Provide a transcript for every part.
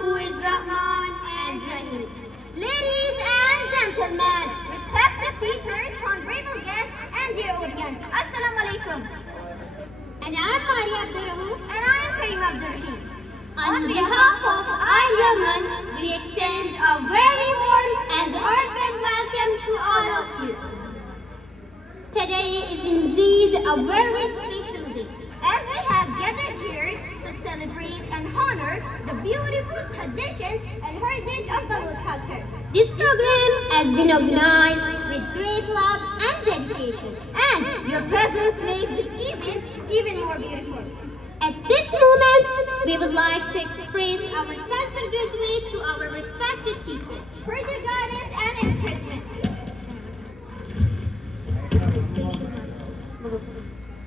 Who is Rahman and Rahim. Ladies and gentlemen, respected teachers, honorable guests, and dear audience, Assalamu alaikum. And I am Maria Abdurrahman. And I am Karim Abdurrahim. On behalf of Idea Month, we extend a very warm and heartfelt welcome to all of you. Today is indeed a very special day, as we have gathered here to celebrate and honor the beautiful traditions and heritage of Baloch culture. This program has been organized with great love and dedication, and your presence makes this event even more beautiful. At this moment, we would like to express our sincere gratitude to our respected teachers for their guidance and encouragement.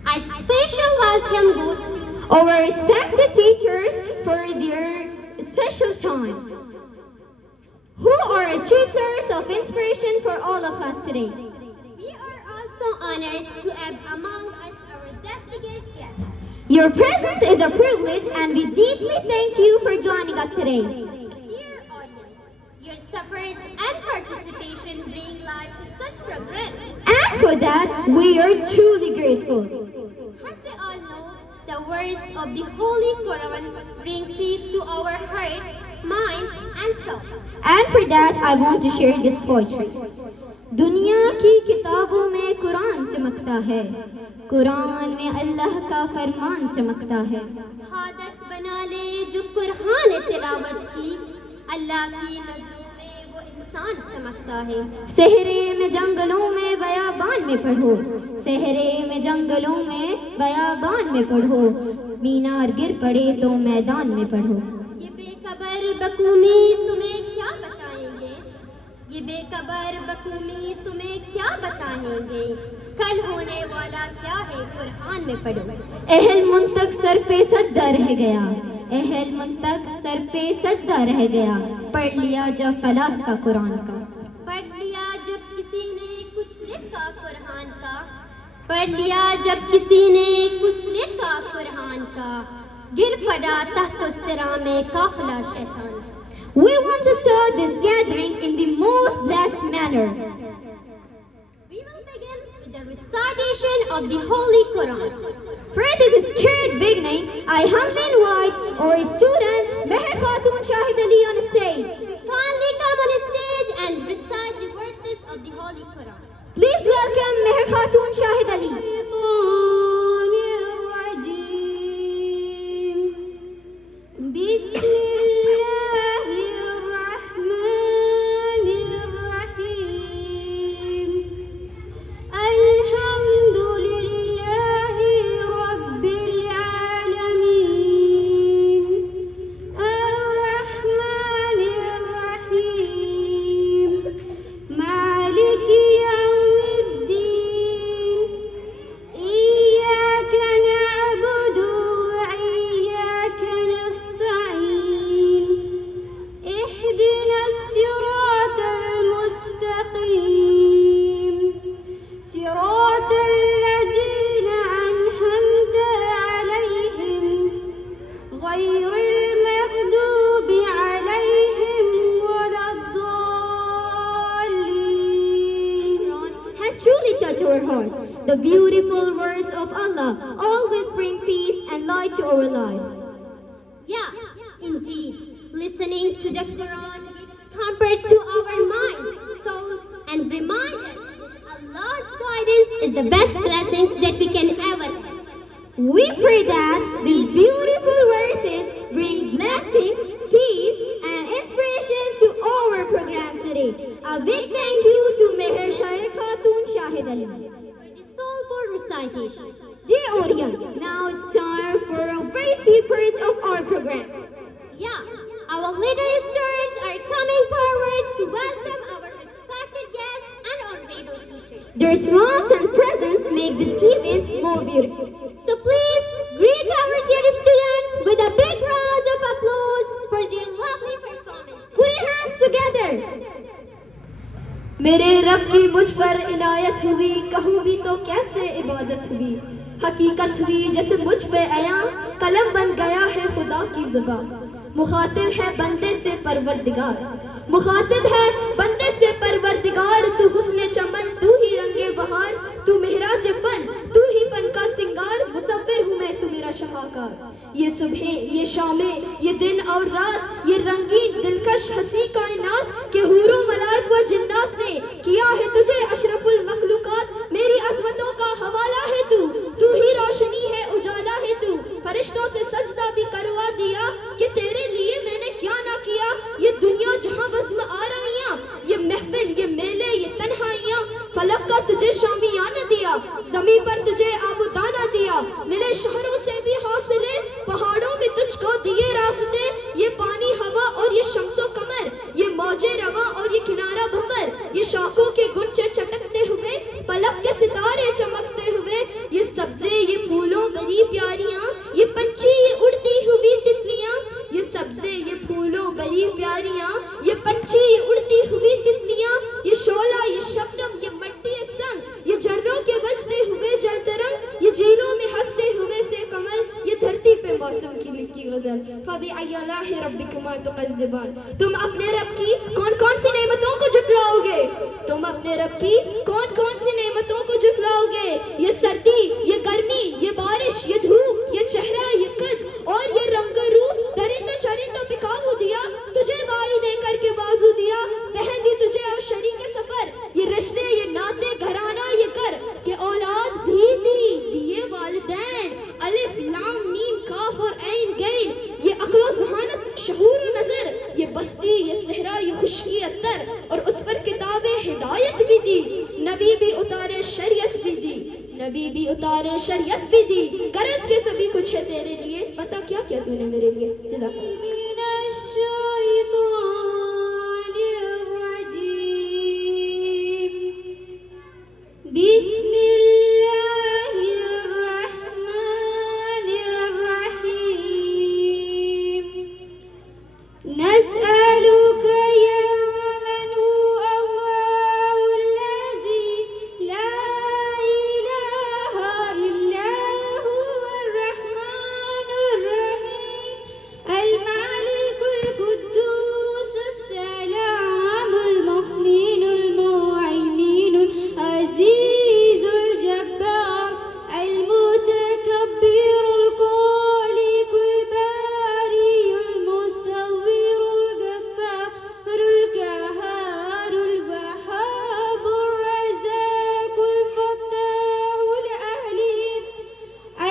A special welcome goes to our respected teachers for their special time, who are a true source of inspiration for all of us today. We are also honored to have among us our distinguished guests. Your presence is a privilege, and we deeply thank you for joining us today. Dear audience, your support and participation bring life to such progress. And for that, we are truly grateful. As we all know, the words of the Holy Quran bring peace to our hearts, minds, and souls. And for that, I want to share this poetry. दुनिया की किताबों में कुरान चमकता है, कुरान में अल्लाह का फरमान चमकता है। आदत बना ले जो कुरान तिलावत की, अल्लाह की नज़रों में वो इंसान चमकता है। सहरे में जंगलों में बयाबान में पढ़ो, सहरे में जंगलों में बयाबान में पढ़ो, मीनार गिर पड़े तो मैदान में पढ़ो। ये बेखबर बकूमी तुम्हें क्या बताएंगे, ये बेखबर बकूमी तुम्हें क्या बताएंगे, कल होने वाला क्या है कुरान में पढ़ो। अहल मुंतक सर पे सजदा रह गया, अहल मुंतक सर पे सजदा रह गया, पढ़ लिया जब खलास का कुरान का, पढ़ लिया जब किसी ने कुछ लिखा कुरान का, पढ़ लिया जब किसी ने कुछ लिखा कुरान का, गिर पड़ा तख्त सिरा में काफिला शैतान। We want to start this gathering in the most blessed manner. We will begin with the recitation of the Holy Quran. For this scared beginning, I humbly invite our student Meher Khatun Shahid Ali on stage to kindly come on stage and recite the verses of the Holy Quran. Please welcome Meher Khatun Shahid Ali. The beautiful words of Allah always bring peace and light to our lives. Yeah, indeed. Listening to the Quran gives comfort to our minds, souls, and reminds us that Allah's guidance is the best blessings that we can ever have. We pray that these beautiful verses bring blessings, peace, Yeah, our little stars are coming forward to welcome our respected guests and honorable teachers. Their smiles and presence make this event more beautiful. So please greet our dear students with a big round of applause for their lovely performance. Put your hands together. میرے رب کی مجھ پر عنایت ہوئی، کہوں بھی تو کیسے عبادت ہوئی، حقیقت ہوئی جیسے مجھ پہ عیاں، قلم بن گیا ہے خدا کی زبان، مخاطب ہے بندے سے پروردگار، مخاطب ہے بندے سے پروردگار، تو حسن چمن، تو ہی رنگ بہار، تو مہراج فن، تو ہی فن کا سنگار، مصور ہوں میں تو میرا شاہکار، یہ صبح یہ شامیں یہ دن اور رات، یہ رنگین دلکش ہنسی کائنات، کہ حور و ملائک و جنات نے کیا ہے تجھے اشرف المخلوقات، میری عظمتوں کا حوالہ ہے تو ہی روشنی ہے اجالا ہے تو، فرشتوں سے سجدہ بھی کروا دیا کہ تیرے لیے میں نے کیا نہ کیا، یہ دنیا جہاں بزم آرائیاں، یہ محفل یہ میلے یہ تنہائیاں، فلک کا تجھے شامیانہ دیا، زمین پر تجھے آبودانہ دیا، ملے شہروں سے بھی حوصلے، پہاڑوں میں تجھ کو دیے راستے، یہ پانی ہوا اور یہ شمس و قمر، یہ موجے رواں اور یہ کنارہ بھنور، یہ شاخوں کے گنچے چٹکتے ہوئے، پلک کے ستارے چمکتے ہوئے، یہ سبزے یہ پھولوں بری پیاریاں، یہ پنچھی یہ اڑتی ہوئی تتلیاں، یہ سبزے یہ پھولوں بری پیاریاں، یہ پنچھی یہ اڑتی ہوئی تتلیاں، یہ شعلہ یہ شبنم یہ مٹی سنگ، یہ جھروں کے بجتے ہوئے جل ترنگ، یہ جھیلوں میں ہنستے ہوئے سے کمل، یہ دھرتی پہ موسم کی لکھی غزل، فَبِأَيِّ آلَاءِ رَبِّكُمَا تُكَذِّبَانِ، تم اپنے رب کی کون کون سی نعمتوں کو جھٹلاؤ گے، تم اپنے رب کی کون کون سی نعمتوں کو جھٹلاؤ گے، یہ سردی یہ گرمی یہ بارش یہ دھوپ یہ چہرہ یہ قد اور یہ رنگ روپ، درندوں چرندوں پہ قابو دیا، تجھے بائی دے کر کے بازو دیا، بہن دی تجھے اور شریک سفر، یہ رشتے یہ ناطے گھرانہ یہ کر، کہ اولاد بھی دیے والدین، الف لام میم کاف اور عین غین، یہ عقل و ذہانت شعور و نظر، یہ بستی یہ صحرا یہ خشکی اتر، اور اس پر کتاب ہدایت بھی دی، نبی بھی اتارے شریعت بھی دی، نبی بھی اتارے شریعت بھی دی، غرض کے سبھی کچھ ہے تیرے لیے، بتا کیا کیا تو نے میرے لیے، جزاک اللہ۔ بسم اللہ الرحمن الرحیم، نسألك يا من هو الله الذي لا إله إلا هو الرحمن الرحيم، الملك القدوس السلام المؤمن المهيمن العزيز الجبار المتكبر الخالق البارئ المصور الغفار القهار الوهاب الرزاق الفتاح العليم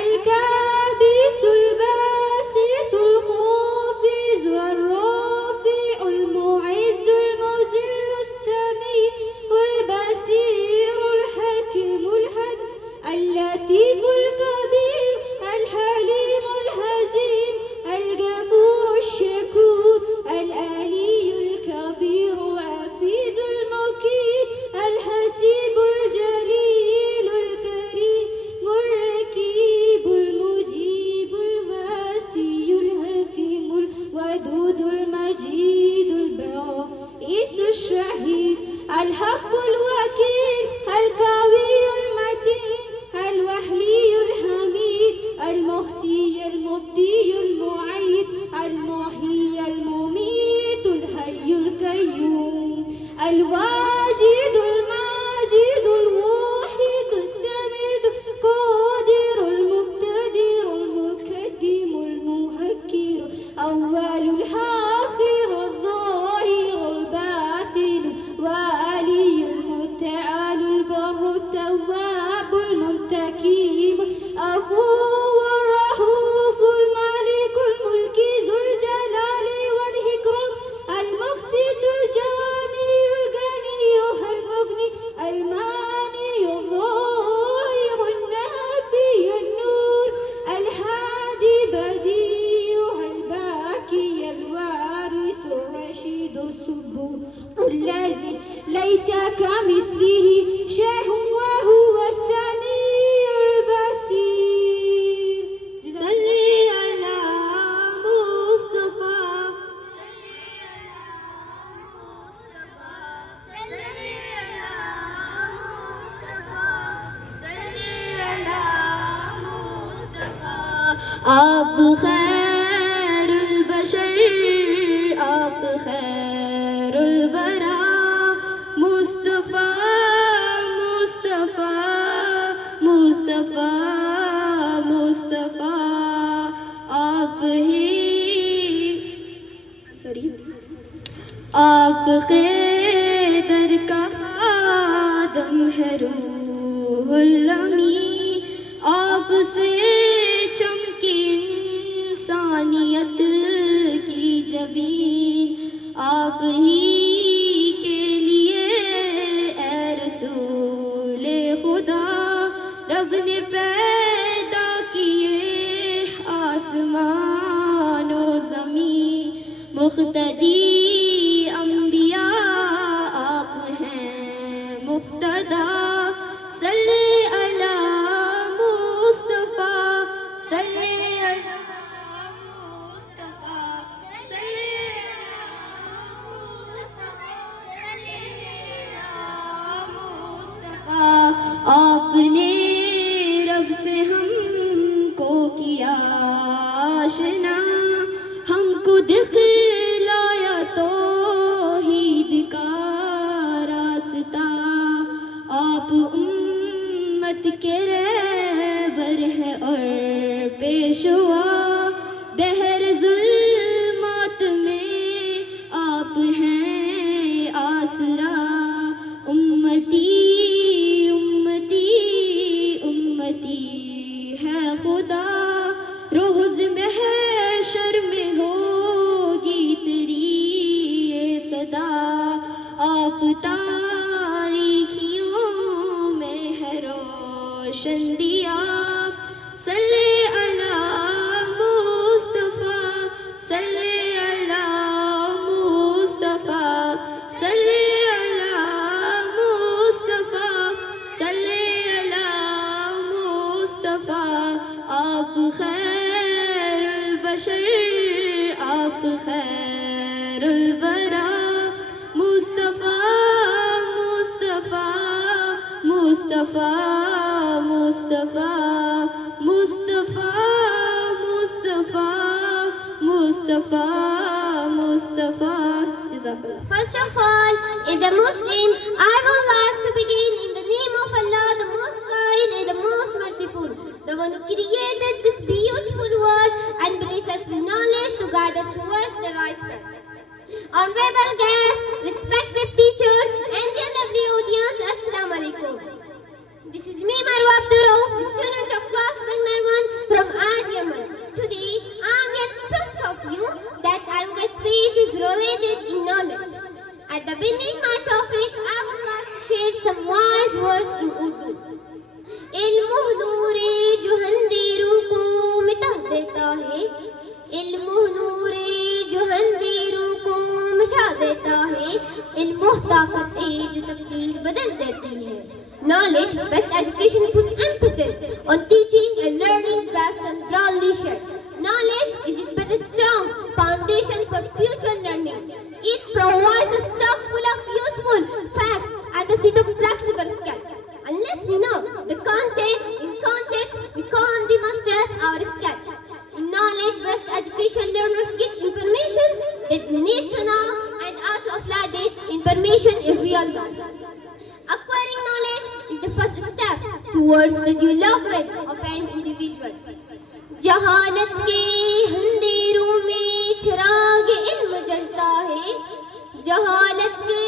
الكابس الباسط الخافض والرافع المعز المذل السميع البصير الحكيم الحكيم اللطيف الكبير الحليم الحزيم الغفور الشكور العلي الكبير الحفيظ المقيت الحسيب الجليل الكريم الرقيب المجيب الواسي الحكيم الودود المجيد الباعث الشهيد الحق الوكيل القوي المتين الوحلي الحميد المحيي المبدي المعيد المحيي المميت الحي القيوم الواجد الماجد الواحد السميد القادر المقتدر المقدم المهكر أول الآخر الظاهر الباطن والي المتعال البر التواب المنتكب أفو الرؤوف المالك الملك ذو الجلال والإكرام المقسط الجامع الغني المغني المانع الظاهر النافي النور الهادي بديع الباقي ليس كمثله شيء وهو السميع البصير. صلی علی مصطفیٰ آپ خیر البشر آپ خیر الورا مصطفیٰ مصطفیٰ مصطفیٰ مصطفیٰ آپ ہی آپ خیدر کا خادم ہے روح الامین آپ سے چمکی انسانیت کی جبین آپ ہی کے لیے اے رسول خدا رب نے پیدا کیے آسمان و زمین مقتدی انبیاء آپ ہیں مقتدا صلی علی مصطفیٰ صلی علی مصطفیٰ صلی علی مصطفیٰ آپ نے رب سے ہم کو کیا آشنا ہم کو دکھلایا توحید کا راستہ آپ امت کے رہبر ہیں اور پیشوا بحر ظلمات میں آپ ہیں آسرا امتی امتی امتی ہے خدا روز محشر میں ہوگی تیری یہ صدا آپ تاریخیوں میں ہے روشن دیا صلی علی مصطفیٰ صلی علی مصطفیٰ صلی علی مصطفیٰ صلی علی مصطفیٰ آپ خیر البشر آپ خیر الورا مصطفیٰ مصطفیٰ مصطفیٰ مصطفیٰ مصطفیٰ مصطفیٰ مصطفیٰ مصطفیٰ جزاک اللہ. First of all, as a Muslim, I would like to begin in the name of Allah, the Most Kind and the Most Merciful, the one who created this beautiful world and blessed us with knowledge to guide us towards the right path. Honorable guests, respected teachers, and dear lovely audience, Assalamu alaikum. This is me, Marwa Abdurrauf, student of class 191 from Ad Yaman. Today, I am here in front of you that I am going to speech is related in knowledge. At the beginning of my topic, I would like to share some wise words in Urdu. علم نور جو اندھیروں کو مٹا دیتا ہے علم نور جو اندھیروں کو مٹا دیتا ہے علم طاقت ہے جو تقدیر بدل دیتی ہے. Knowledge based education puts emphasis on teaching and learning based on broad leisure. Knowledge is but a strong foundation for future learning. It provides a stock full of useful facts and a set of flexible skills. Unless we know the content in context, we can't demonstrate our skills. In knowledge-based education, learners get information that they need to know and how to apply that information in real life. Acquiring knowledge is the first step towards the development of an individual. جہالت کے اندھیروں میں چراغ علم جلتا ہے جہالت کے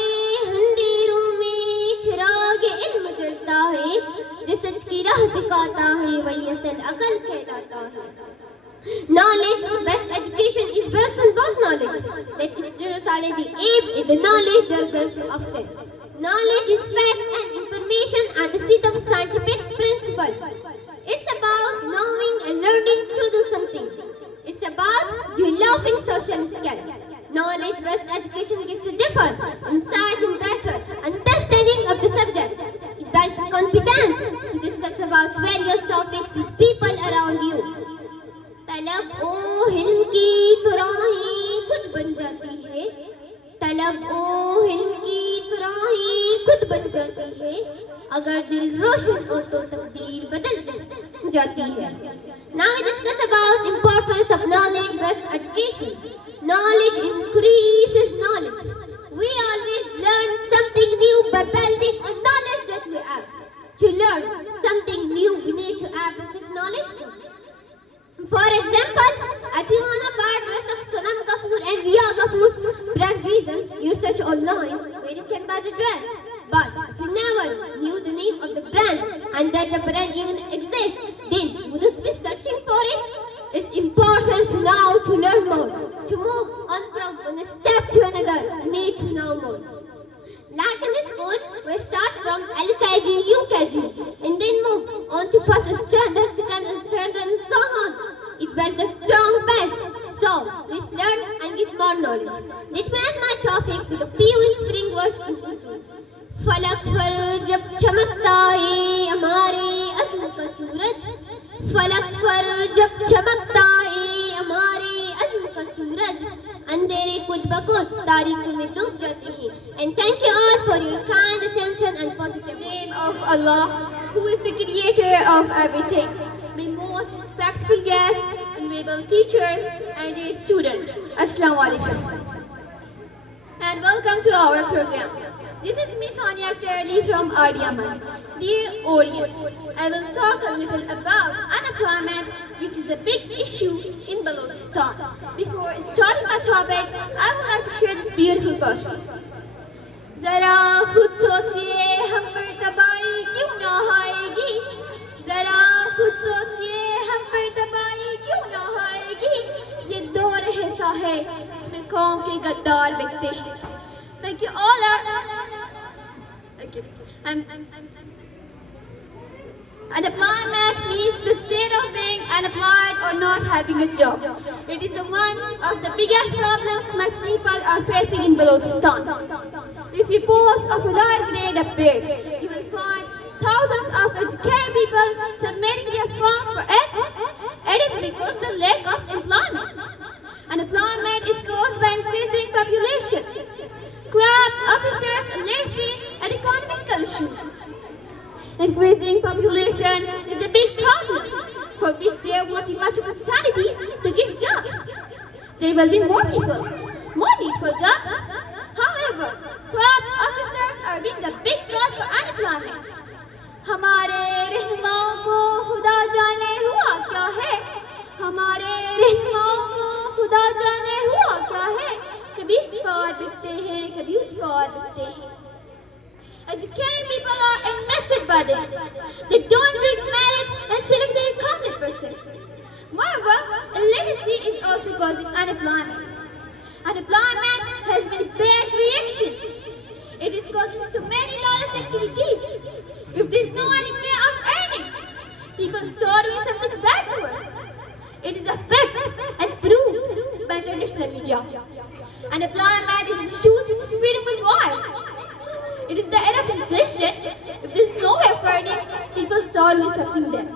اندھیروں میں چراغ علم جلتا ہے جو سچ کی راہ دکھاتا ہے وہی اصل عقل کہلاتا ہے. Knowledge-based education is based on both knowledge that is already aim in the knowledge they are going to obtain. Knowledge is facts and information and the set of scientific principles. It's about knowing and learning to do something. It's about developing social skills. Knowledge-based education gives a different insight and better and this about various topics with people around you. तलब ओ हिल्म की तुराही खुद बन जाती है, तलब ओ हिल्म की तुराही खुद बन जाती है, अगर दिल रोशन हो तो तकदीर बदल जाती है. Now we discuss about importance of knowledge-based education. Knowledge increases knowledge. We always learn something new by building on knowledge that we have. To learn something new, we need to have basic knowledge first. For example, if you want to buy a dress of Sonam Kapoor and Riya Kapoor's brand reason, you search online where you can buy the dress. But if you never knew the name of the brand and that the brand even exists, then you wouldn't be searching for it. It's important now to learn more. To move on from one step to another, you need to know more. Like in the school, we start from LKG, UKG, and then move on to first standard, second standard, and so on. It builds a strong base. So, let's learn and get more knowledge. Let me end my topic with a few inspiring words in Urdu. फलक पर जब चमकता है हमारे अज़्म का सूरज, फलक पर जब चमकता है हमारे अज़्म का सूरज, अंधेरे खुद ब खुद तारीकी में डूब जाते हैं. And thank you all for your kind attention and positive. Name of Allah, who is the creator of everything. My most respectful guests, honorable teachers and dear students. Assalamu alaikum. And welcome to our program. This is Miss Sonia Akhtar Ali from Aryaman. Dear audience, I will talk a little about unemployment, which is a big issue in Balochistan. Before starting my topic, I would like to share this beautiful poem. ज़रा खुद सोचिए हम पर तबाही क्यों ना आएगी, ज़रा खुद सोचिए हम पर तबाही क्यों ना आएगी, ये दौर ऐसा है जिसमें कौम के गद्दार बिकते हैं. Thank you all. Unemployment means the state of being unemployed or not having a job. It is one of the biggest problems most people are facing in Balochistan. If you post of a lower grade appear, you will find thousands of educated people submitting their form for it. It is because the lack of employment. Unemployment is caused by increasing population, corrupt officers, literacy, and economical issues. Increasing population is a big problem for which there won't be much opportunity to get jobs. There will be more people, more need for jobs. However, corrupt officers are being the big cause for unemployment. हमारे रहनुमाओं को खुदा जाने हुआ क्या है, हमारे रहनुमाओं को खुदा जाने हुआ क्या है, कभी इस पार बिकते हैं कभी उस पार बिकते हैं. Educated people are invested by them. They don't read merit and select their content person. Moreover, illiteracy is also causing unemployment. Unemployment has many bad reactions. It is causing so many lawless activities. If there is no any way of earning, people start doing something bad to it. It is a fact and proved by international media. Unemployment is an issue which is spreading worldwide. It is the era of inflation. If there is no way of earning, people start doing something there.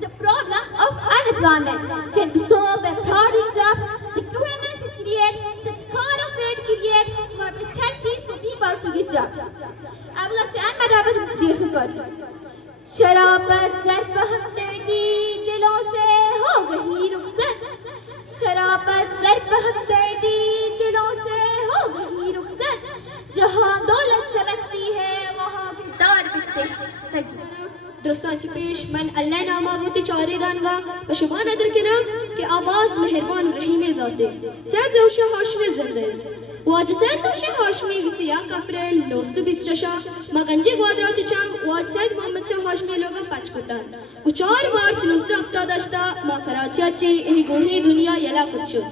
The problem of unemployment can be solved by providing jobs. The government should create such kind of way to create more opportunities for people to get jobs. I would like to end my topic with this beautiful quote. शराबत सर पर हमदर्दी दिलों से हो गई रुखसत, शराबत सर पर हमदर्दी दिलों से हो गई रुखसत, जहाँ दौलत चमकती है वहाँ किरदार बिकते हैं. Thank you. درستان پیش من اللہ نامہ و تچاری دانگا و شما ندر کنم که آواز مهربان و رحیم ذاته سید زوشه هاشمی زندز واج سید زوشه هاشمی و سیاه کپرل نوستو بیستشا مگنجی گوادراتی چند واج سید محمد شاه هاشمی لوگا پچ کتن و 4 مارچ 1978 ما کراچی چی ای گوڑی دنیا یلا کت شد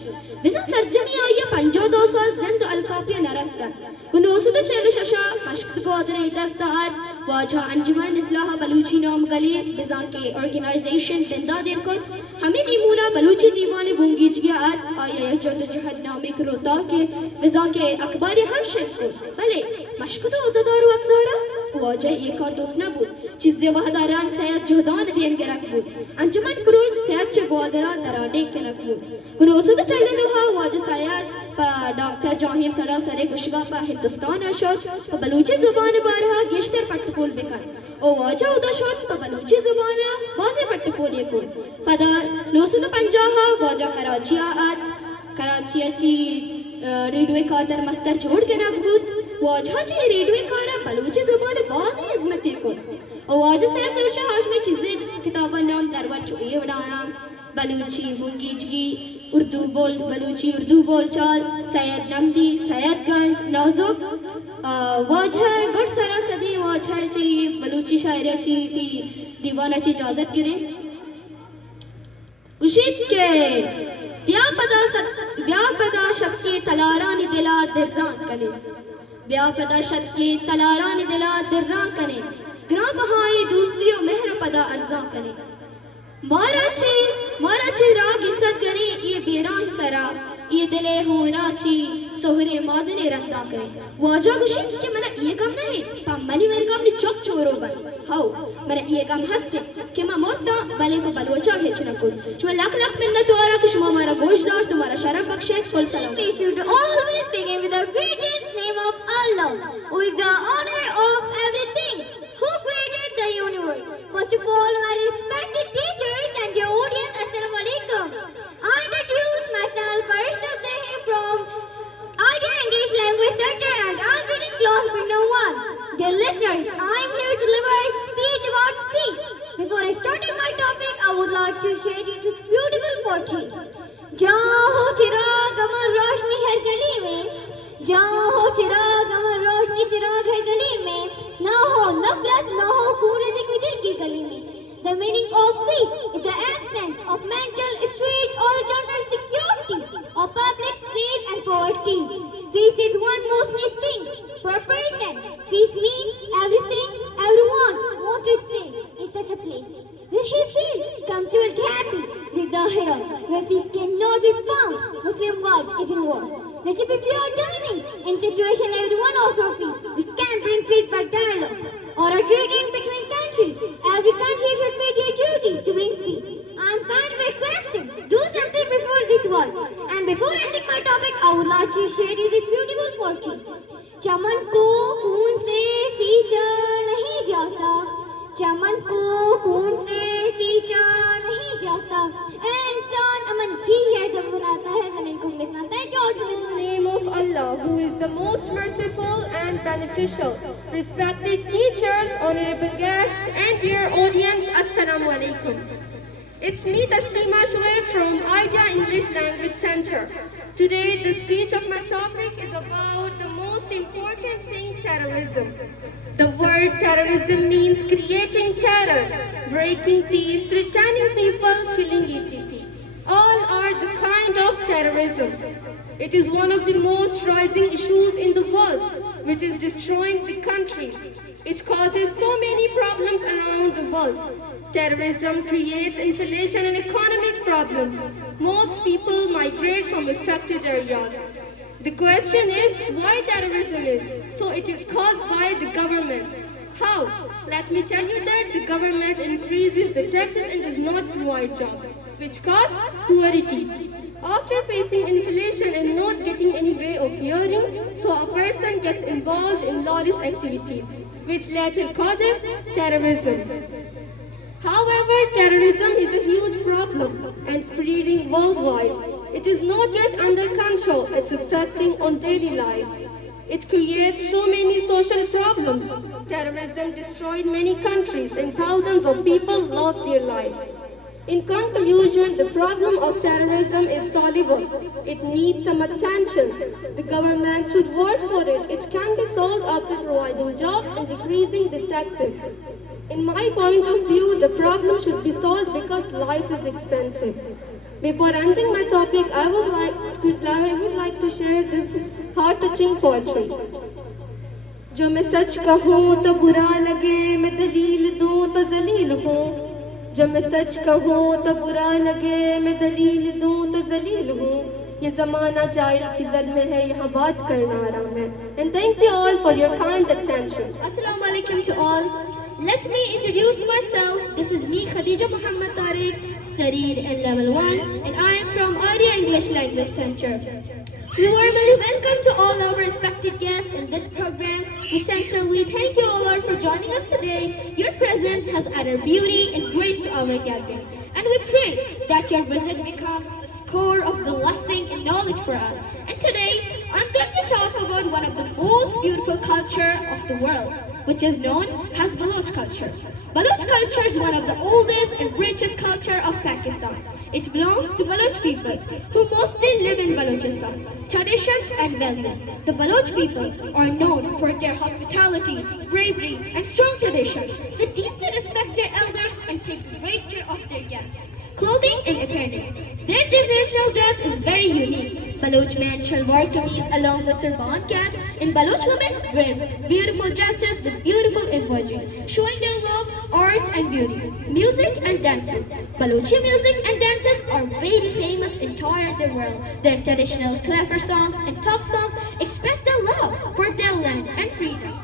بزن سرجمی آیا 52 سال زند و الکاپیا نرستن و 946 مشکت گوادر دستار واجہ انجمن اصلاح بلوچی نام گلی بزان کے ارگنائزیشن بندہ دیر کت ہمیں نیمونہ بلوچی دیوان بونگیج گیا آیا جد جہد نامی کروتا کے بزان کے اکباری ہم شد کو بلے مشکتو عددارو اکدارا واجه ایک اور دوست نبود چیز وحده رنگ سید جهدان دیم گرک بود انجمن کروش سید چه گوادرا دراده کنک بود گروسود چلنوها واجه سید با دکتر جاهین سراسر گشگاه با هندوستان شد و بلوچی زبان بارها گشتر پٹپول بکن و واجه اودا شد و بلوچی زبان بازی پٹپولی کن پدا 950 واجه کراچی آد کراچی چی ریڈوے کار در مستر جوڑ کنک بود واجه چی ریڈوے کارا بلوچی زبان بازی عظمتی کن و واجه سید سوشا هاشمی چیزی کتابا نام درور چوئیے وڈایا بلوچی منگیچگی اردو بول بلوچی اردو بول چال سید نمدی سید گنج نازک واجه گڑ سرا صدی واجه چی بلوچی شاعری چی دیوانہ چی اجازت کرے گوشید کے بیا پدا شب کی تلارانی دلا درران کنے بیا پدا شب کی تلارانی دلا درران کنے گراں بہائی دوستی و مہر پدا ارزاں کنے مارا چی راگ عزت گری یہ بیران سرا یہ دلے ہونا چی سہرے مادنے رندہ کریں واجہ گوشید کہ منہ یہ کم نہیں پا منی مرگام نے چوک چورو بن ہاو منہ یہ کم ہستے کہ میں مرتا بلے کو بلوچہ بھیچنا کود شما لکھ منت آرہ کہ شما ہمارا گوش داشت تمہارا شرف بخشید کل سلام We should always begin with the greatest name of Allah, with the honor of everything, who created the universe. First of all, my respected teachers and your audience, Assalamu alaikum. I introduce myself, Farishta Zahin from Idea English Language Center, and I'm reading class window 1. Dear listeners, I'm here to deliver a speech about speech. Before I start my topic, I would like to share you this beautiful poetry. جہاں ہو چراغ امر روشنی ہر گلی میں جہاں ہو چراغ امر روشنی چراغ ہر گلی میں نہ ہو نفرت نہ ہو خون کوئی دل کی گلی میں The meaning of peace is the absence of mental, street or general security or public peace and poverty. Peace is one most needed thing for a person. Peace means everything, everyone wants to stay in such a place where he feels comfortable, happy, with the hero, where peace cannot be found. Muslim world is in war. Let it be pure turning. In situation everyone offers peace. We can't bring peace by dialogue or agreement between countries. Every country should make their duty to bring peace. I'm fine with question. Do something before this war. And before ending my topic, I would like to share you this beautiful poetry. چمن کو خون سے سینچا نہیں جاتا چمن کو خون سے سینچا نہیں جاتا انسان امن ہی ہے جب بناتا ہے زمین کو گلستان. Thank you all. In the name of Allah, who is the most merciful and beneficial. Respected teachers, honorable guests, and dear audience, Assalamu alaikum. It's me, Taslima Shoaib from Idea English Language Center. Today, the speech of my topic is about the most important thing, terrorism. The word terrorism means creating terror, breaking peace, threatening people, killing etc. All are the kind of terrorism. It is one of the most rising issues in the world, which is destroying the countries. It causes so many problems around the world. Terrorism creates inflation and economic problems. Most people migrate from affected areas. The question is why terrorism is. So it is caused by the government. How? Let me tell you that the government increases the taxes and does not provide jobs, which cause poverty. After facing inflation and not getting any way of hearing, so a person gets involved in lawless activities, which later causes terrorism. However, terrorism is a huge problem and spreading worldwide. It is not yet under control. It's affecting on daily life. It creates so many social problems. Terrorism destroyed many countries and thousands of people lost their lives. In conclusion, the problem of terrorism is solvable. It needs some attention. The government should work for it. It can be solved after providing jobs and decreasing the taxes. In my point of view, the problem should be solved because life is expensive. Before ending my topic, I would like to share this heart-touching poetry. جو میں سچ کہوں تو برا لگے میں دلیل دوں تو ذلیل ہوں جو میں سچ کہوں تو برا لگے میں دلیل دوں تو ذلیل ہوں یہ زمانہ جاہل کی زد میں ہے, یہاں بات کرنا آرام ہے. And thank you all for your kind attention. Assalamu alaikum to all. Let me introduce myself. This is me, Khadija Muhammad Tariq, studied in level 1, and I am from Arya English Language Center. We warmly welcome to all our respected guests in this program. We sincerely thank you all for joining us today. Your presence has added beauty and grace to our gathering. And we pray that your visit becomes a core of blessing and knowledge for us. And today, I'm going to talk about one of the most beautiful culture of the world, which is known as Baloch culture. Baloch culture is one of the oldest and richest culture of Pakistan. It belongs to Baloch people who mostly live in Balochistan. Traditions and values. The Baloch people are known for their hospitality, bravery, and strong traditions. They deeply respect their elders and take great care of their guests. Clothing and apparel. Their traditional dress is very unique. Baloch men shalwar kameez along with turban cap, and Baloch women wear beautiful dresses with beautiful embroidery, showing their love, art, and beauty. Music and dances. Balochi music and dances are very famous in entire the world. Their traditional clapper songs and top songs express their love for their land and freedom.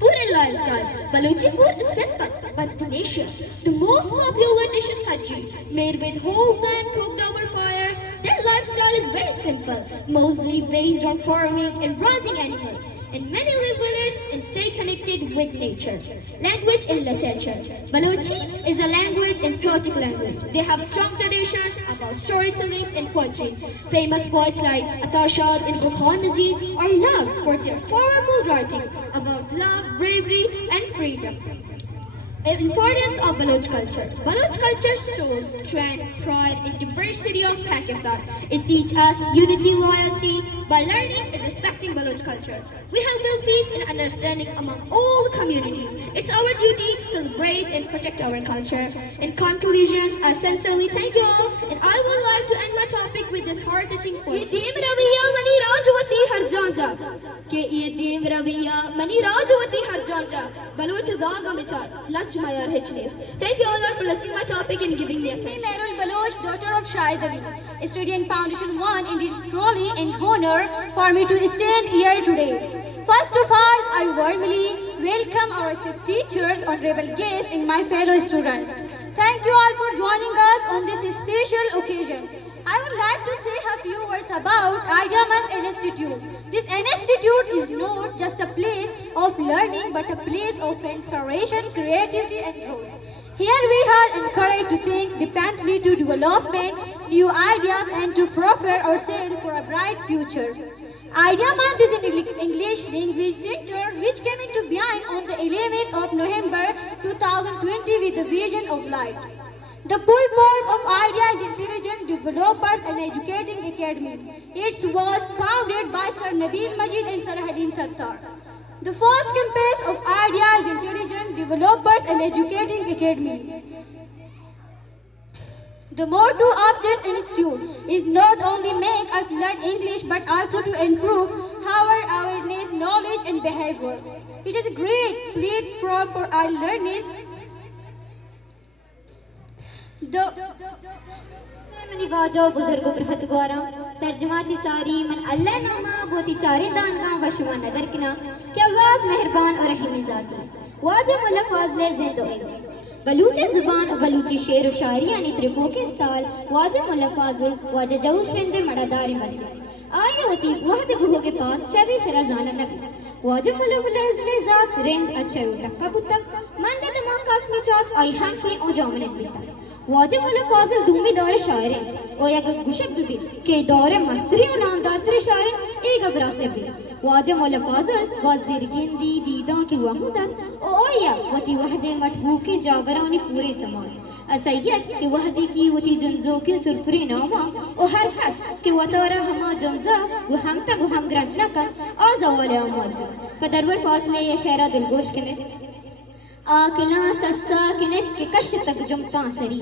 Food and lifestyle. Balochi food is simple but delicious. The most popular dish is saji, made with whole lamb cooked over fire. Their lifestyle is very simple, mostly based on farming and raising animals. And many live with it and stay connected with nature. Language and literature. Balochi is a language and poetic language. They have strong traditions about storytellings and poetry. Famous poets like Ata Shah and Burhan Nazir are loved for their powerful writing about love, bravery, and freedom. Importance of Baloch culture. Baloch culture shows strength, pride, and diversity of Pakistan. It teaches us unity, loyalty by learning and respecting Baloch culture. We help build peace and understanding among all the communities. It's our duty to celebrate and protect our culture. In conclusions, I sincerely thank you all, and I would like to end my topic with this heart-touching quote. Thank you all for listening to my topic and giving me attention. Mehrul Baloch, daughter of Shahid Ali, studying Foundation 1, and it is truly an honor for me to stand here today. First of all, I warmly welcome our respected teachers, honorable guests, and my fellow students. Thank you all for joining us on this special occasion. I would like to say a few words about Ideamonth Institute. This institute is not just a place of learning but a place of inspiration, creativity and growth. Here we are encouraged to think independently, to development, new ideas and to prepare ourselves for a bright future. Ideamonth is an English language center which came into being on the 11th of November 2020 with the vision of light. The full form of IDEA is Intelligent Developers and Educating Academy. It was founded by Sir Nabil Majid and Sir Halim Sattar. The first campus of IDEA is Intelligent Developers and Educating Academy. The motto of this institute is not only make us learn English but also to improve our awareness, knowledge and behavior. It is a great platform for our learners. منی واجو بزرگو برحت گوارا سرجماچی ساری من اللہ ناما بوتی چارے دانگاں وشما ندر کنا کہ آواز مہربان اور رحیمی ذاتی واجہ ملک فاضلے زند و عزی بلوچی زبان و بلوچی شعر و شاعری یعنی ترکو کے استال واجہ ملک فاضل واجہ جوش رند مڑادار مسجد آئے ہوتی وحد بہو کے پاس شر سرا زانا نبی واجہ ملک لحظل ذات رند اچھر لکھا بتک مند دماغ قاسمی چات آئی ہم کی او جامنت بیتا واجب ملک فاضل دومی دور شاعر ہیں اور یک گشک بھی کہ دور مستری و نامدار تر شاعر ایک ابراسر بھی واجب ملک فاضل وزدیر گندی دیداں کی وحدت اور یا وتی وحدے مٹبو کے جاورانی پورے سمان اسیت کہ وحدی کی وتی جنزو کے سرفری ناما اور ہر کس کہ وطورا ہما جنزا گو ہم تا گو ہم گرچ نکن آزوال آماج بھی پدرور فاصلے یا شہرہ دلگوش کنے آکلاں سسا کنت کے کش تک جمپاں سری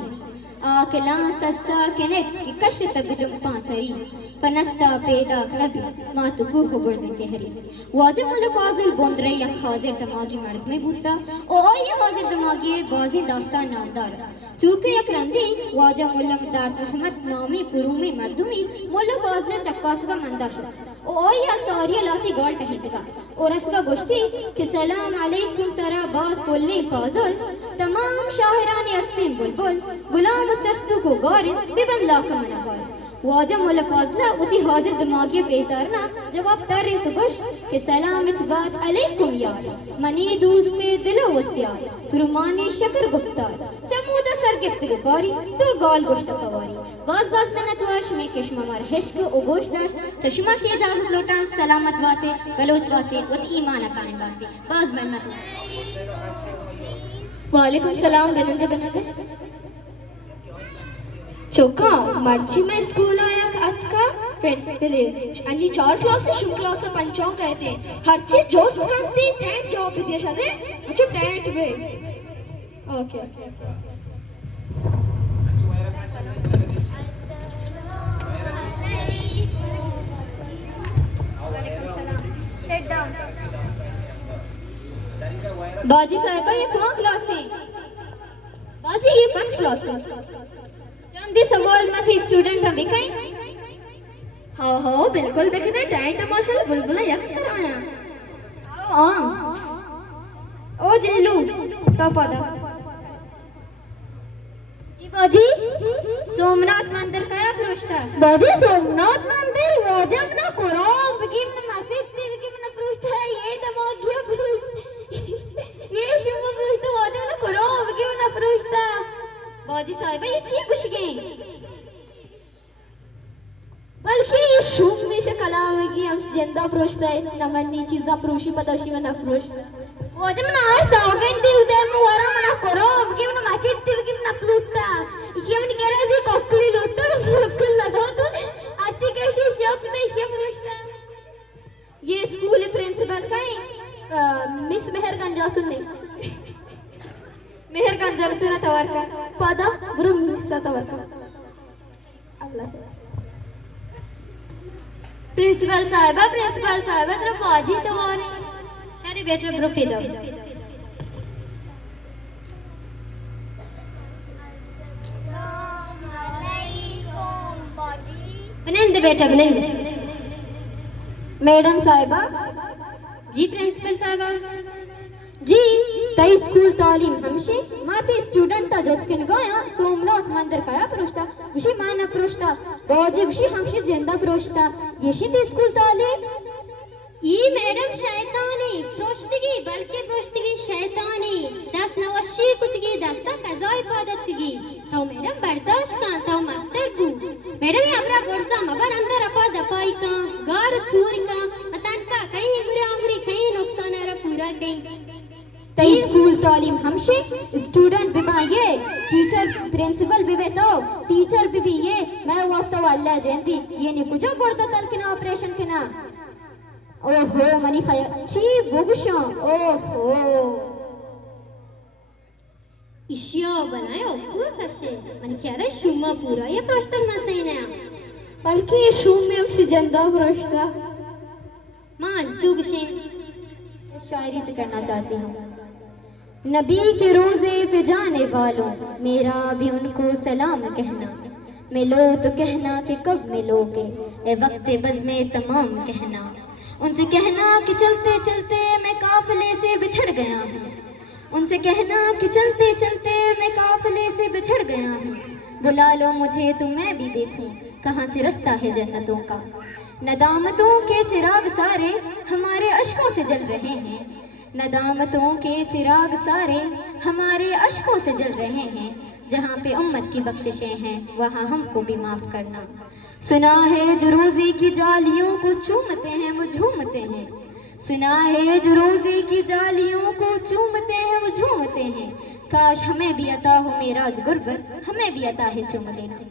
آکلان سسا کنک کی کش تگ جم پانسری فنستا پیدا نبی ما تو گوہ برزی تہری واجب ملفاظل بندرے یک حاضر دماغی مرد میں بودتا او آئی حاضر دماغی بازی داستان نامدار چونکہ یک رندی واجب ملمداد محمد نامی پرومی مردمی ملفاظل چکاس کا مندہ شد او آئی ساری لاتی گال ٹہیدگا اور اس کا گوشتی کہ سلام علیکم ترا بات پولنے پازل تمام شاہرانی استیم بلبل غلام چستو کو گارن ببند لاکا منا گار واجہ مولا فاضلہ اتی حاضر دماغی پیشدارنا جواب تارین تو گوشت کہ سلامت بات علیکم یار منی دوست دل و وسیار پرمانی شکر گفتار چمودہ سر گفت گپاری تو گال گوشت قواری باز میں نتوار شمی کشمہ مار حشک و گوشت داشت تو شما چی اجازت لوٹا سلامت باتیں بلوچ باتیں و ایمان قائم باتیں باز میں نتوار وعلیکم السلام بنندے چوکا مرچی میں اسکول آیا اتکا پرنسپل انی 4 کلاس شم کلاس پنچوں گئے تھے ہر چیز جوست کرتی ٹینٹ جواب دیا شد رہے اچھو ٹینٹ بے اوکے سیٹ ڈاؤن باجی صاحبہ یہ کون کلاس ہے باجی یہ 5 کلاس ہے چندی سوال میں تھی اسٹوڈنٹ ہم بکائیں ہاں بالکل بکنے ٹینٹ ماشاءاللہ بلبلہ یک سر آیا او جلو تو پادا جی باجی سومنات مندر کیا پروشتا باجی سومنات مندر واجب نہ قرآن بکیم نہ مسجد بکیم نہ پروشتا ہے یہ دماغیا پروشتا یہ شما پروشتا واجب نہ قرآن بکیم نہ پروشتا باجی صاحبہ یہ چیئے کچھ گئیں بلکہ یہ شوم میں سے کلام ہے کہ ہم جندہ پروشتا ہے نمانی چیزہ پروشی پتاشی میں نہ پروشتا واجب نہ آئے ساوگن دی ادھے موارا منہ قرآن بکیم نہ مسجد بکیم نہ پروشتا اسی ہم نے کہہ رہے تھے کوکلی لوٹا کوکل لگا تو اچھی کیسی شوق میں شوق پروشتا یہ اسکول پرنسپل کہیں مس مہر گنجاتن نے مہر گنجا تو نہ توار کا پادا برو مسا توار کا اللہ پرنسپل صاحبہ ترہ باجی توار ہے شاری بیٹر برو پیدا بنند بیٹا بنند میڈم صاحبہ جی پرنسپل صاحبہ جی تئی اسکول تعلیم ہمشی ماتی اسٹوڈنٹ تا جس کے نگایا سومنات مندر کیا پروشتا وشی مانا پروشتا باجی وشی ہمشی جندہ پروشتا یشی تی اسکول تعلیم یہ میڈم شیطانی پروشتگی بلکہ پروشتگی شیطانی دست نوشی کتگی دستا قضائی پادت کگی تو میڈم برداشت کان تو مستر بو میڈم یہ ابرا برزا مبر اندر اپا دپائی کان گار تھور کان اتن کا کہیں گرے آنگری کہیں نقصان ہے پورا کہیں تئی اسکول تعلیم ہمشی اسٹوڈنٹ بھی یہ ٹیچر پرنسپل بھی تو ٹیچر بھی یہ میں واسطہ واللہ جیندی یہ نہیں کجا بردہ تل کنا آپریشن کنا اوہو منی خیال چی بگشاں اوہو اشیاء بنائے پورا کشے من کیا رہے شوما پورا یہ پروشتک مسئین ہے بلکہ یہ شوم میں ہم سے جندہ پروشتا ماں چوگشے شاعری سے کرنا چاہتی ہوں نبی کے روزے پہ جانے والوں میرا بھی ان کو سلام کہنا ملو تو کہنا کہ کب ملو گے اے وقت بزم تمام کہنا ان سے کہنا کہ چلتے چلتے میں قافلے سے بچھڑ گیا ہوں ان سے کہنا کہ چلتے چلتے میں قافلے سے بچھڑ گیا ہوں بلا لو مجھے تو میں بھی دیکھوں کہاں سے رستہ ہے جنتوں کا ندامتوں کے چراغ سارے ہمارے اشکوں سے جل رہے ہیں ندامتوں کے چراغ سارے ہمارے اشکوں سے جل رہے ہیں جہاں پہ امت کی بخششیں ہیں وہاں ہم کو بھی معاف کرنا سنا ہے جو روزے کی جالیوں کو چومتے ہیں وہ جھومتے ہیں سنا ہے جو روزے کی جالیوں کو چومتے ہیں وہ جھومتے ہیں کاش ہمیں بھی عطا ہو معراج غربت ہمیں بھی عطا ہے چوم لینا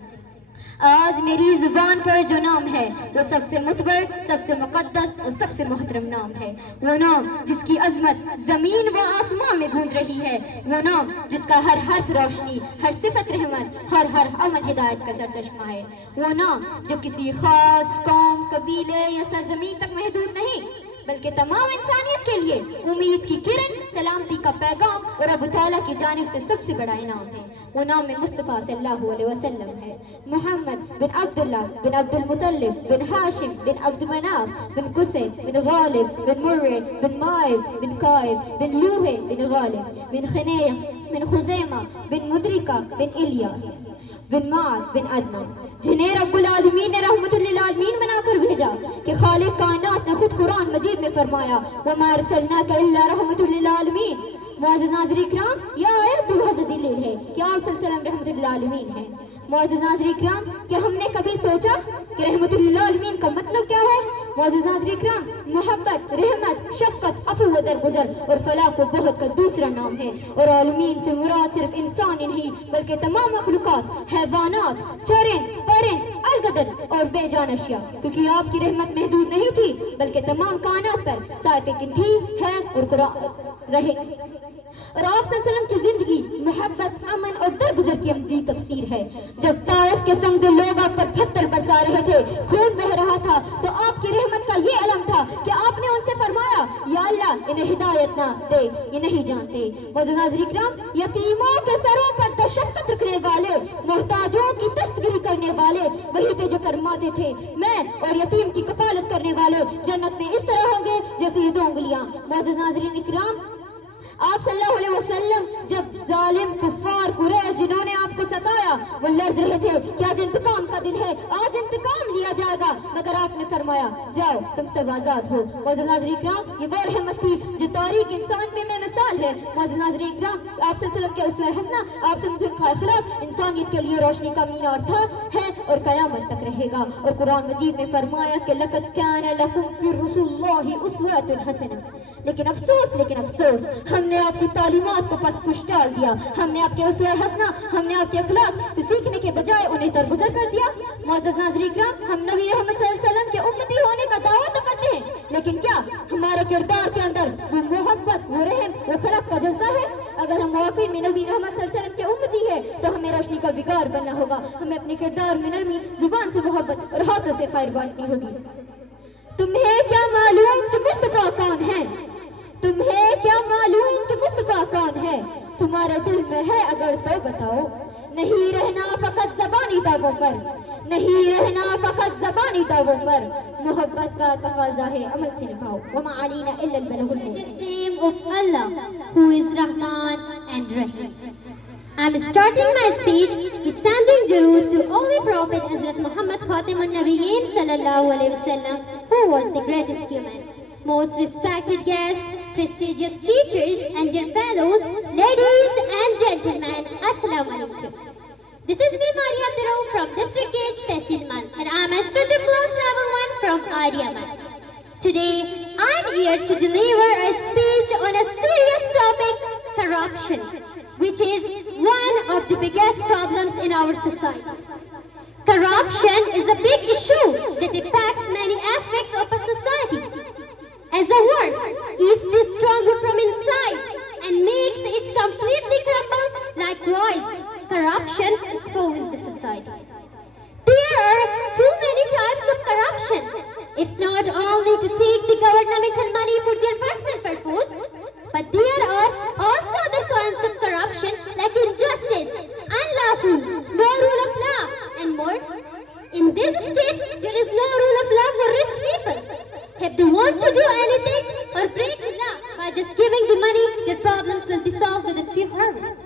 آج میری زبان پر جو نام ہے وہ سب سے معتبر، سب سے مقدس اور سب سے محترم نام ہے، وہ نام جس کی عظمت زمین و آسمان میں گونج رہی ہے، وہ نام جس کا ہر حرف روشنی، ہر صفت رحمت، ہر عمل ہدایت کا سرچشمہ ہے، وہ نام جو کسی خاص قوم، قبیلے یا سرزمین تک محدود نہیں بلکہ تمام انسانیت کے لیے امید کی کرن، سلامتی کا پیغام اور ابو تعالیٰ کی جانب سے سب سے بڑا انعام ہے۔ وہ نام مصطفیٰ صلی اللہ علیہ وسلم ہے، محمد بن عبداللہ بن عبد المطلب بن ہاشم بن عبد مناف بن قصی بن غالب بن مرد بن مائد بن قائب بن لوح بن غالب بن خنیق بن خزیمہ بن مدرکہ بن الیاس بن معد بن عدنان، جنہیں رب العالمین نے رحمت للعالمین بنا کر بھیجا کہ خالق کائنات نے خود قرآن مجید میں فرمایا وَمَا أَرْسَلْنَاكَ إِلَّا رَحْمَةً لِلْعَالَمِينَ۔ معزز ناظرین کرام، یہ آیت بلحظ دلیل ہے کہ آپ صلی اللہ علیہ وسلم رحمت للعالمین ہیں۔ معزز ناظرین کرام، کیا ہم نے کبھی سوچا کہ رحمت للعالمین کا مطلب کیا ہے؟ معزز ناظرین کرام، محبت، رحمت، شفقت، عفو و درگزر اور فلاح و بہت کا دوسرا نام ہے، اور عالمین سے مراد صرف انسان ہی نہیں بلکہ تمام مخلوقات، حیوانات، چرند، پرند، الگدر اور بے جان اشیاء، کیونکہ آپ کی رحمت محدود نہیں تھی بلکہ تمام کائنات پر سائے تھی، ہے اور قرآن رہے گی۔ اور آپ صلی اللہ علیہ وسلم کی زندگی محبت، امن اور درگزر کی عملی تفسیر ہے۔ جب طائف کے سنگ دل لوگ آپ پر پتھر برسا رہے تھے، خون بہ رہا تھا، تو آپ کی رحمت کا یہ علم تھا کہ آپ نے ان سے فرمایا یا اللہ انہیں ہدایت نہ دے، یہ نہیں جانتے۔ معزز ناظرین کرام، یتیموں کے سروں پر تشفقت رکھنے والے، محتاجوں کی دستگیری کرنے والے وہی تھے جو فرماتے تھے میں اور یتیم کی کفالت کرنے والے جنت میں اس طرح ہوں گے جیسے یہ 2 انگلیاں۔ معزز ناظرین کرام، آپ صلی اللہ علیہ وسلم جب ظالم کفار قریش جنہوں نے آپ کو ستایا وہ لڑ رہے تھے کہ آج انتقام کا دن ہے، آج انتقام لیا جائے گا، مگر آپ نے فرمایا جاؤ تم سب آزاد ہو۔ معزز ناظرین کرام، یہ وہ رحمت تھی جو تاریخ انسان میں مثال ہے۔ معزز ناظرین کرام، آپ صلی اللہ علیہ وسلم کے اسوہ حسنہ، آپ صلی اللہ علیہ وسلم کا اخلاق انسانیت کے لیے روشنی کا مینار تھا، ہے اور قیامت تک رہے گا۔ اور قرآن مجید میں فرمایا کہ لَقَدْ كَانَ لَكُمْ فِي رُسُولِ اللَّهِ أُسْوَةٌ حَسَنَةٌ۔ لیکن افسوس ہم نے آپ کی تعلیمات کو پس پش ڈال دیا، ہم نے آپ کے اسوہ حسنہ، ہم نے آپ کے اخلاق سے سیکھنے کے بجائے انہیں درگزر کر دیا۔ معزز ناظرین کرام، ہم نبی رحمت صلی اللہ علیہ وسلم کے امتی ہونے کا دعویٰ تو کرتے ہیں، لیکن کیا ہمارے کردار کے اندر وہ محبت، وہ رحم، وہ خلق کا جذبہ ہے؟ اگر ہم واقعی میں نبی رحمت صلی اللہ علیہ وسلم کے امتی ہیں تو ہمیں روشنی کا بگار بننا ہوگا، ہمیں اپنے کردار میں نرمی، زبان سے محبت اور ہاتھوں سے خیر بانٹنی ہوگی۔ تمہیں کیا معلوم کہ مصطفیٰ کون ہے؟ تمہیں کیا معلوم کہ مصطفیٰ کون ہے؟ تمہارے دل میں ہے اگر تو بتاؤ، نہیں رہنا فقط زبانی دعووں پر، نہیں رہنا فقط زبانی دعووں پر، محبت کا تقاضا ہے عمل سے نبھاؤ۔ وَمَا عَلَيْنَا إِلَّا الْبَلَاغُ الْمُبِينُ۔ The name of Allah, who is Rahman and Rahim. I'm starting my speech with sending durood to Holy Prophet Hazrat Muhammad Khatimun Nabiyyin sallallahu alaihi wasallam, who was the greatest human. Most respected guests, prestigious teachers and dear fellows, ladies and gentlemen, Assalamu alaikum. This is me, Maria Abdurrao from District H, Tehsil Man, and I'm a student plus level 1 from Ideamat. Today, I'm here to deliver a speech on a serious topic, corruption, which is one of the biggest problems in our society. Corruption is a big issue that impacts many aspects of a society. As a word, eats the stronger from inside and makes it completely crumble. Likewise, corruption spoils the society. There are too many types of corruption. It's not only to take the governmental money for their personal purpose, but there are also other kinds of corruption like injustice, unlawful, no rule of law, and more. In this state, there is no rule of law for rich people. If they want to do anything or break the law by just giving the money, their problems will be solved within few hours.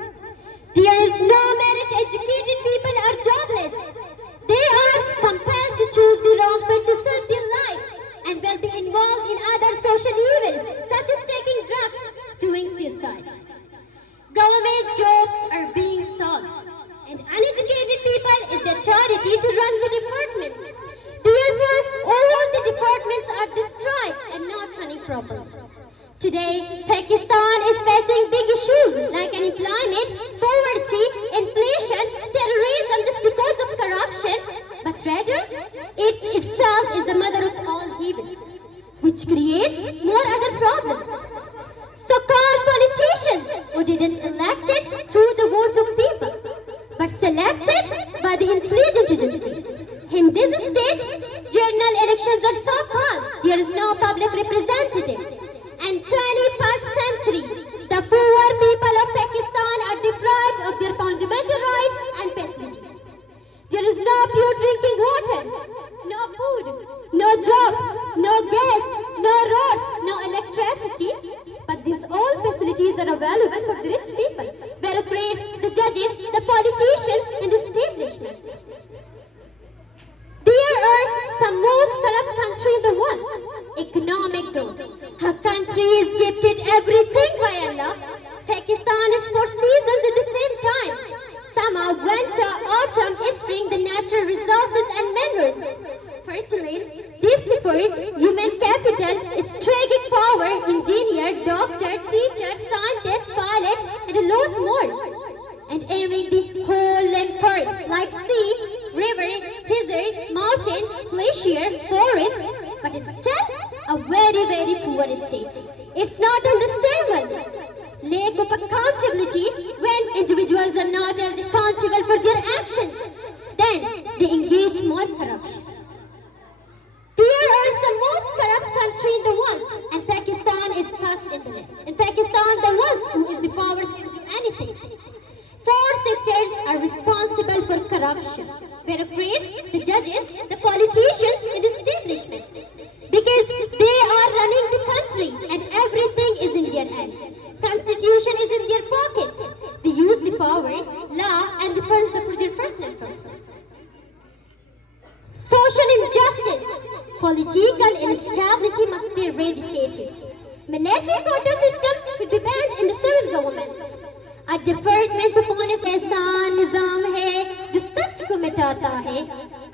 There is no merit. Educated people are jobless. They are compelled to choose the wrong way to serve their life and will be involved in other social evils such as taking drugs, doing suicide. Government jobs are being sought, and uneducated people is the authority to run the departments. Therefore, all the departments are destroyed and not running properly. Today, Pakistan is facing big issues like unemployment, poverty, inflation, terrorism just because of corruption, peoples, which creates more other problems. So-called politicians who didn't elect it through the vote of people, but selected by the intelligent agencies. In this state, general elections are so-called. There is no public representative. And 21st century, the poor people of Pakistan are deprived of their fundamental rights and facilities. There is no pure drinking water, no food, no jobs, no gas, no roads, no electricity. But these all facilities are available for the rich people, bureaucrats, the judges, the politicians, and the establishment. There are some most corrupt country in the world. Economic growth. Her country is gifted everything by Allah. Pakistan is 4 seasons at the same time. Summer, winter, autumn, spring, the natural resources and minerals. Fertile, deep support, human capital, strategic power, engineer, doctor, teacher, scientist, pilot, and a lot more. And aiming the whole land forests like sea, river, desert, mountain, glacier, forest, but it's still a very, very poor state. It's not understandable. Lack of accountability when individuals are not held accountable for their actions. Then they engage more corruption. There are some most corrupt country in the world, and Pakistan is first in the list. In Pakistan, the ones who is the power can do anything. 4 sectors are responsible for corruption: bureaucrats, the judges, the politicians, and the establishment. Because they are running the country and everything is in their hands. Constitution is in their pockets. They use the power, law, and the funds for their personal purpose. Social injustice. Political instability must be eradicated. Military quota system should be banned in the civil governments. A department upon its ऐसा निजाम है जो सच को मिटाता है,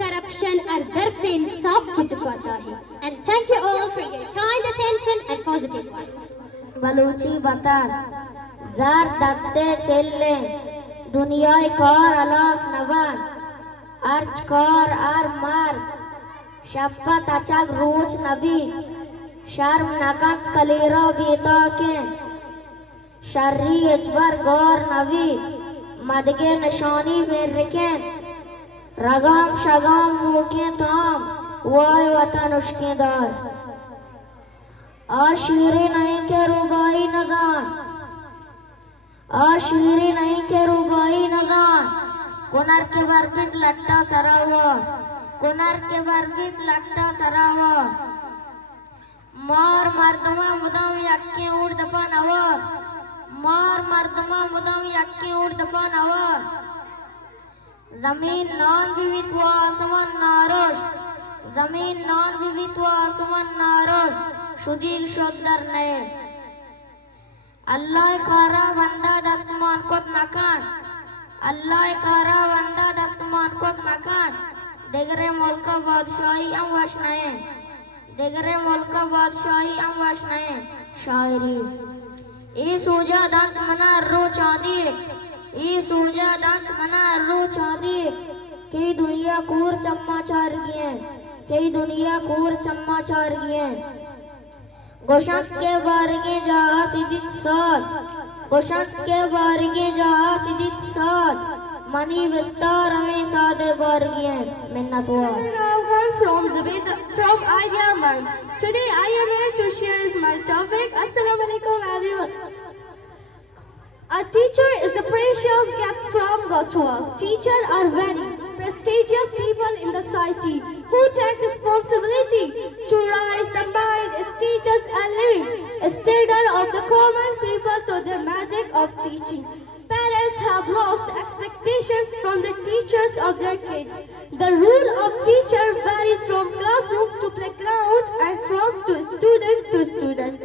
corruption और गर्फ इंसाफ को झुकाता है. And thank you all for your kind attention and positive vibes. बलूची बतर जार दस्ते चेल्ले दुनियाई कार अलाफ नवान अर्ज कार आर मार शफकत अचग रूच नबी शर्म नकत कलीरा बीता के शर्री अजबर गौर नबी मदगे निशानी में रिकें रगाम शगाम मुके ताम वाय वतन उश्केदार आशीरे नहीं के रुबाई नजान आशीरे नहीं के रुबाई नजान कुनर के बरगिट लट्टा सरावा कुनर के बरगिट लट्टा सरावा मार मर्दमा मुदम यक्के उड़ दफन अवर मार मर्दमा मुदम यक्के उड़ दफन अवर जमीन नान विवित्व आसमान नारोश जमीन नान विवित्व आसमान नारोश शुदील शोदर ने अल्लाह खारा बंदा दस्तमान कोत नकान अल्लाह खारा बंदा दस्तमान कोत नकान देगरे मुल्क बादशाही हम वश नए देगरे मुल्क बादशाही हम वश नए शायरी ई सूजा दंत मना रो चांदी ई सूजा दंत मना रो चांदी कई दुनिया कूर चम्मा चार गए कई दुनिया कूर चम्मा चार गए गोशक के बारगे जहा सिद्धित साथ गोशक के बारगे जहा सिद्धित साथ मनी विस्तार हमें सादे बारगे मिन्नत हुआ From Ideaman. Today I am here to share my topic. Assalamu alaikum everyone. A teacher is the precious gift from God to us. Teachers are very prestigious people in the society who take responsibility to raise the mind, status and living standard of the common people through the magic of teaching. Parents have lost expectations from the teachers of their kids. The role of teacher varies from classroom to playground and from student to student.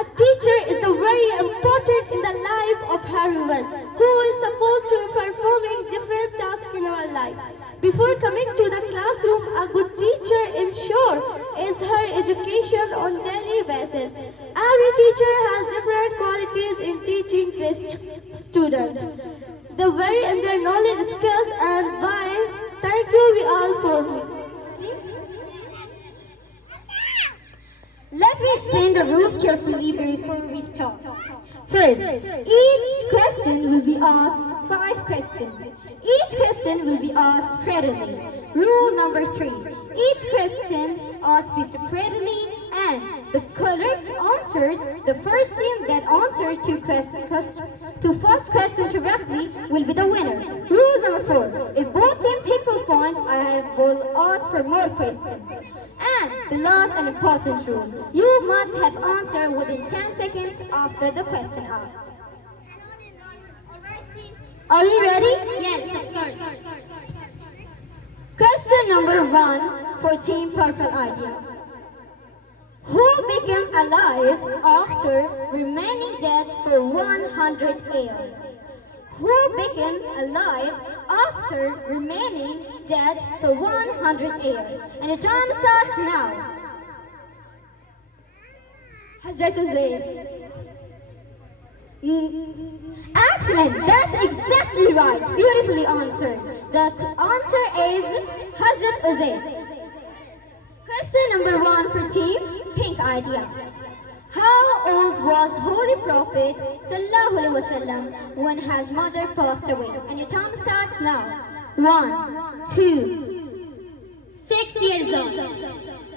A teacher is the very important in the life of everyone who is supposed to be performing different tasks in our life. Before coming to the classroom, a good teacher ensures is her education on daily basis. Every teacher has different qualities in teaching their students. They vary in their knowledge, skills, and why. Thank you, we all for me. Let me explain the rules carefully before we start. First, each question will be asked 5 questions. Each question will be asked prettily. Rule number 3. Each question asked be prettily, and the correct answers, the first team that answers to first question correctly will be the winner. Rule number 4. If both teams equal point, I will ask for more questions. And the last and important rule, you must have answered within 10 seconds after the question asked. Are you ready? Yes, of course. Question number 1 for Team Purple Idea. Who became alive after remaining dead for 100 years? Who became alive after remaining dead for 100 years? And the time starts now. Hazrat Uzair. Excellent, that's exactly right. Beautifully answered. The answer is Hazrat Uzair. Question number 1 for Team Pink Idea. How old was Holy Prophet Sallallahu Alaihi Wasallam when his mother passed away? And your time starts now. 1, 2. 6 years old.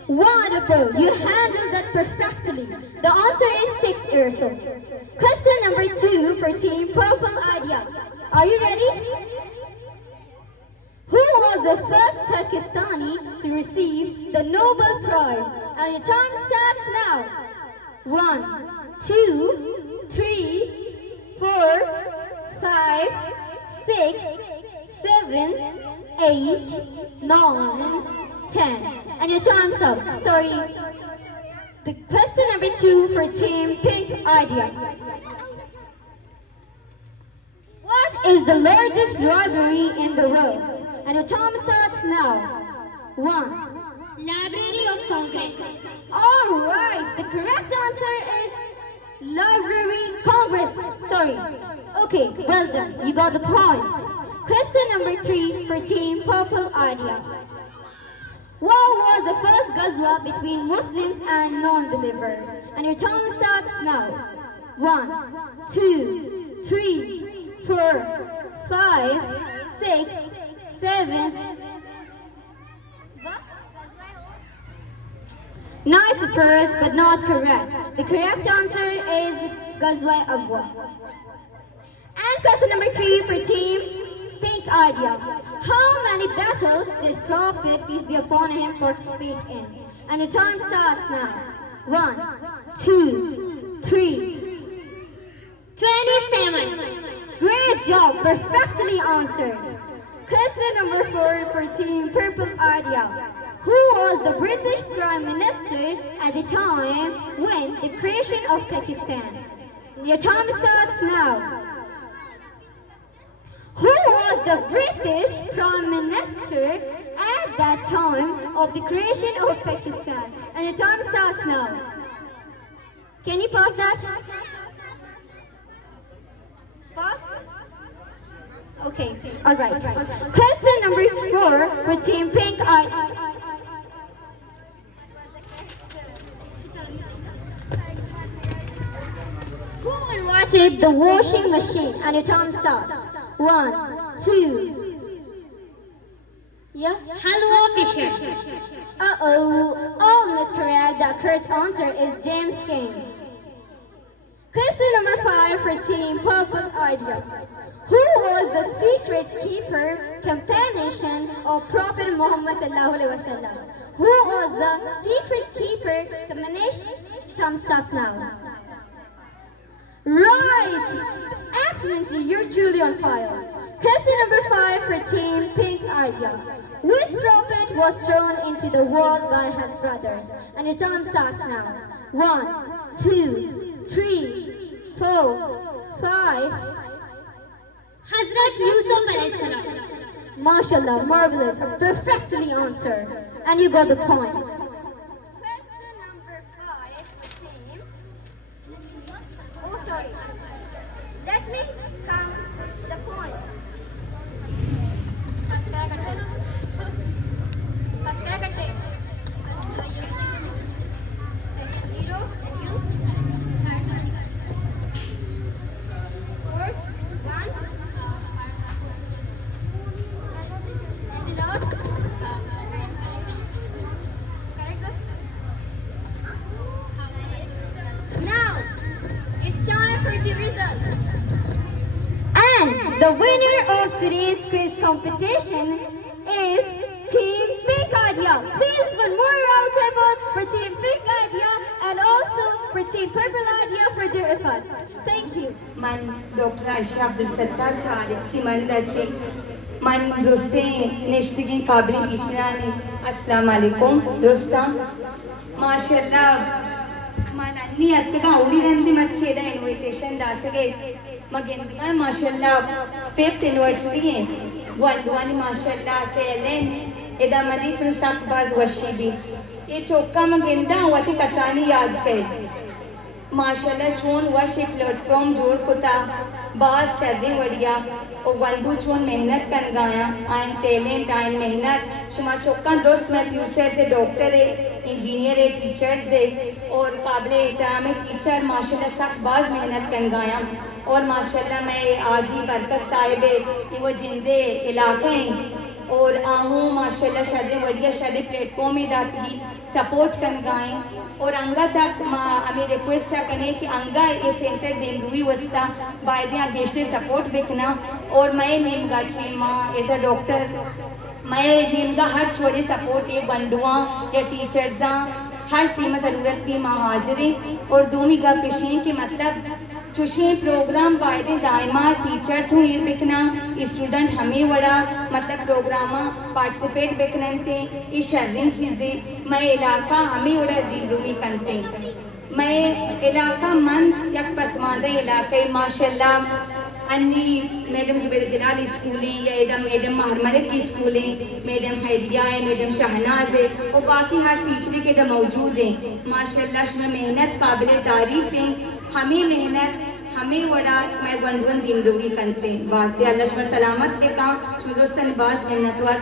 Wonderful, you handled that perfectly. The answer is 6 years old. Question number 2 for Team Purple Idea. Are you ready? Who was the first Pakistani to receive the Nobel Prize? And your time starts now. 1, 2, 3, 4, 5, 6, 7, 8, 9, 10. And your time's up. Sorry. The question number 2 for Team Pink Idea. What is the largest library in the world? And your time starts now. 1. Library of Congress. All right. The correct answer is Library Congress. Sorry. Okay, well done. You got the point. Question number 3 for Team Purple Idea. What was the first ghazwa between Muslims and non-believers? And your time starts now. 1, 2, 3, 4, 5, 6, 7. Nice effort, but not correct. The correct answer is Ghazwa Abwa. And question number 3 for Team Pink Idea. How many battles did Prophet, peace be upon him, participate in? And the time starts now. 1, 2, 3. 27. Great job, perfectly answered. Question number 4 for Team Purple Idea. Who was the British Prime Minister at the time when the creation of Pakistan? Your time starts now. Who was the British Prime Minister at that time of the creation of Pakistan? And your time starts now. Can you pause that? Pause? Okay, alright. Question number 4 for Team Pink Idea. Who invented the washing machine? And your time starts. 1, 2. Yeah? Halwa Fisher. Uh-oh, all is correct. The correct answer is James King. Question number 5 for Team Purple Idea. Who was the secret keeper, companion of Prophet Muhammad Sallallahu Alaihi Wasallam? Who was the secret keeper, companion? Time starts now. Right! Excellently, you're truly on fire. Question number 5 for Team Pink Idea. Which prophet was thrown into the world by his brothers? And the time starts now. 1, 2, 3, 4, 5. Hazrat Yusuf alayhi salam. MashaAllah, marvelous, perfectly answered. And you got the point. Question number 5 for Team. Oh, sorry. Let me count the points. 0, The winner of today's quiz competition is Team Pinkadia. Please one more round table for Team Pinkadia and also for Team Purpleadia for their efforts. Thank you. من دکتر عایشه عبدالستار چهارسی من دچه من درسته نشتگی قابل تیچرانی السلام علیکم درستا ماشاءالله من انی اتگا اولی رندی مرچه دا انویٹیشن داتگه مگندگا ماشاءالله فیفت انورسیٹی والوانی ماشاءالله ٹیلنٹ ادا مدی پر سخت باز وشی بھی یہ چوکا مگندہ واتی کسانی یاد کرے ماشاءاللہ چون واشی پلیٹ فارم جوڑ کتا بعض شرری وڑیا اور والبو چون محنت کن گایا آئین ٹیلنٹ آئین محنت شما چوکا درست میں فیوچر سے ڈاکٹر ہے انجینئر ہے ٹیچر سے اور قابل احترام ٹیچر ماشاءاللہ سخت باز محنت کن گایا اور ماشاءاللہ میں آج ہی برکت صاحب ہے کہ وہ جندے علاقے ہیں اور آہوں ماشاءاللہ شرری وڑیا شرری پلیٹ فارم ہی داتگی سپورٹ کن گائیں اور انگا تک ہمیں ریکویسٹ کرنے کہ انگا یہ سینٹر دین روی وستا بائدیاں گیشتے سپورٹ بکنا اور میں نیمگا چی ماں ایز اے ڈاکٹر میں نیمگا ہر چھوڑے سپورٹ یہ بندواں یا ٹیچرزاں ہر ٹیم ضرورت بھی ماں حاضریں اور دومی گا پیشیں کہ مطلب چوشیں پروگرام بائدیں دائمہ ٹیچرز ہوں یہ بکنا اسٹوڈنٹ ہمیں وڑا مطلب پروگرامہ پارٹسپیٹ بکننتے یہ شرین چیزیں میں علاقہ ہمیں وڑا دل روی کنتے میں علاقہ من یک پسماندہ علاقہ ماشاءاللہ انی میڈم زبیر جلال اسکولیں یا میڈم مہر ملک کی اسکولیں میڈم خیریہ ہے میڈم شہناز ہے اور باقی ہر ٹیچریں کے دا موجود ہیں ماشاءاللہ شما محنت قابل تعریف ہیں ہمیں محنت ہمیں وڑا میں ون دن روی کنتے بات دے اللہ شما سلامت دے کام شما درستان باز محنت وارد